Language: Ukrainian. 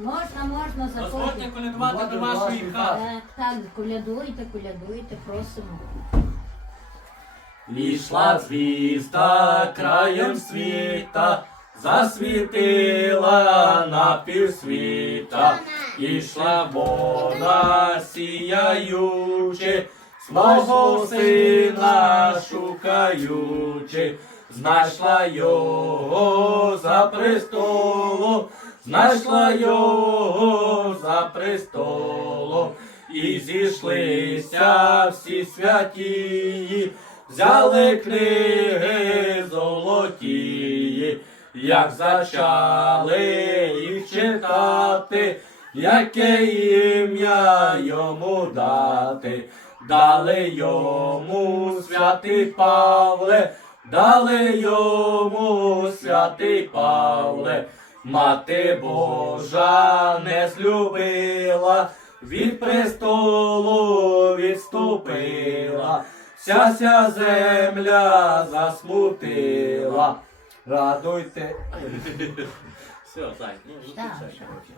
Можна, можна заходити. колядувати до вашої хати. Так, так, колядуйте, колядуйте, просимо. Ішла звізда краєм світа, засвітила на півсвіта, ішла вона сіяючи, свого сина шукаючи, знайшла його за престолом, знайшла його за престолом, і зійшлися всі святії, взяли книги золотії, як зачали їх читати, яке ім'я йому дати, дали йому святий Павле, дали йому святий Павле, мати Божа не злюбила, від престолу відступила, вся ся земля засмутила. Радуйте. Все, так, ну, Так. виключай, коротше.